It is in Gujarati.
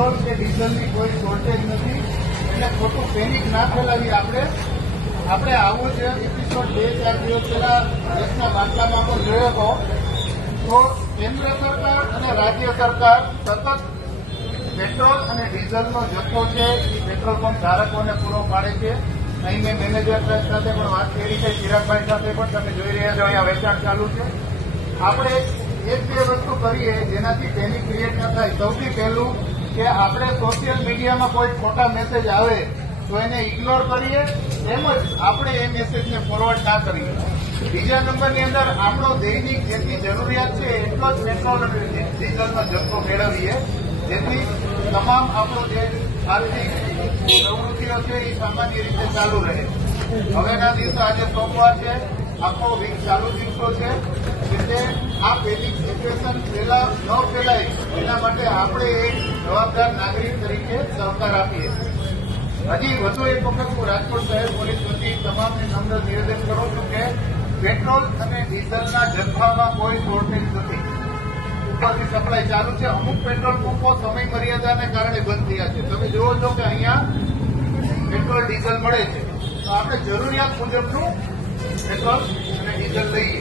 પેટ્રોલ કે ડીઝલની કોઈ શોર્ટેજ નથી, એટલે ખોટું પેનિક ના ફેલાવી. આપણે આવું છે એપિસોડ 2-4 દિવસ પહેલા દેશના બાટલામાં પણ જોયો હતો. તો કેન્દ્ર સરકાર અને રાજ્ય સરકાર સતત પેટ્રોલ અને ડીઝલનો જથ્થો છે એ પેટ્રોલ પંપ ધારકોને પૂરો પાડે છે. અહીં મેં મેનેજર સાથે પણ વાત કરી છે, ચિરાગભાઈ સાથે પણ તમે જોઈ રહ્યા છો અહીંયા વેચાણ ચાલુ છે. આપણે એક બે વસ્તુ કરીએ જેનાથી પેનિક ક્રિએટ ન થાય. સૌથી પહેલું કે આપણે સોશિયલ મીડિયામાં કોઈ ખોટા મેસેજ આવે તો એને ઇગ્નોર કરીએ, તેમજ આપણે એ મેસેજને ફોરવર્ડ ના કરીએ. બીજા નંબરની અંદર આપણો દૈનિક જેટલી જરૂરિયાત છે એટલો જ પેટ્રોલ અને ડીઝલનો જથ્થો મેળવીએ, જેથી તમામ આપણો જે આર્થિક પ્રવૃત્તિઓ છે એ સામાન્ય રીતે ચાલુ રહે. હવેના દિવસો આજે સોમવાર છે, આખો વીક ચાલુ દિવસો છે, એટલે આ પેનિક સિચ્યુએશન પહેલા ન ફેલાય એના માટે આપણે એક જવાબદાર નાગરિક તરીકે સહકાર આપીએ. હજી વધુ એક વખત હું રાજકોટ શહેર પોલીસ વતી તમામને નમ્ર નિવેદન કરું છું કે પેટ્રોલ અને ડીઝલના જથ્થામાં કોઈ શોર્ટેજ નથી. ઉપરથી સપ્લાય ચાલુ છે. અમુક પેટ્રોલ પંપો સમય મર્યાદાને કારણે બંધ થયા છે. તમે જુઓ છો કે અહીંયા પેટ્રોલ ડીઝલ મળે છે, તો આપણે જરૂરિયાત મુજબનું પેટ્રોલ અને ડીઝલ લઈએ.